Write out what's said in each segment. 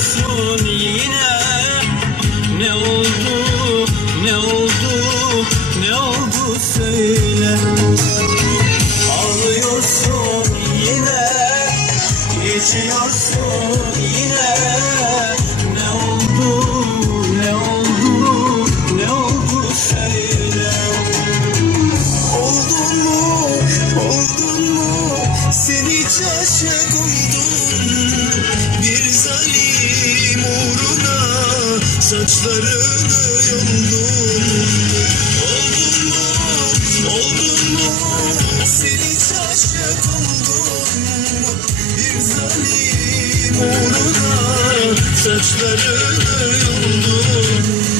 İçiyorsun yine. Ne oldu, ne oldu, ne oldu söyle. Ağlıyorsun yine, içiyorsun yine. Saçlarını yoldun Oldun mu, oldun mu? Sen hiç aşık oldun Bir zalim uğruna saçlarını yoldun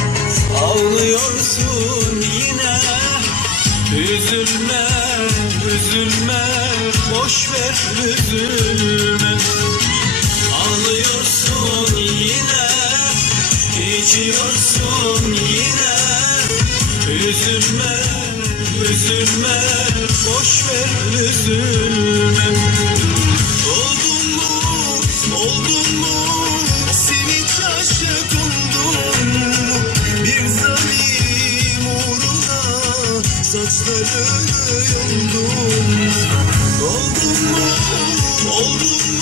ağlıyorsun yine. Üzülme, üzülme, boş ver üzülme. Ağlıyorsun yine, içiyorsun yine. Üzülme, üzülme, boş ver üzülme. gözlerini yumdum. Doldum mu, oldum mu?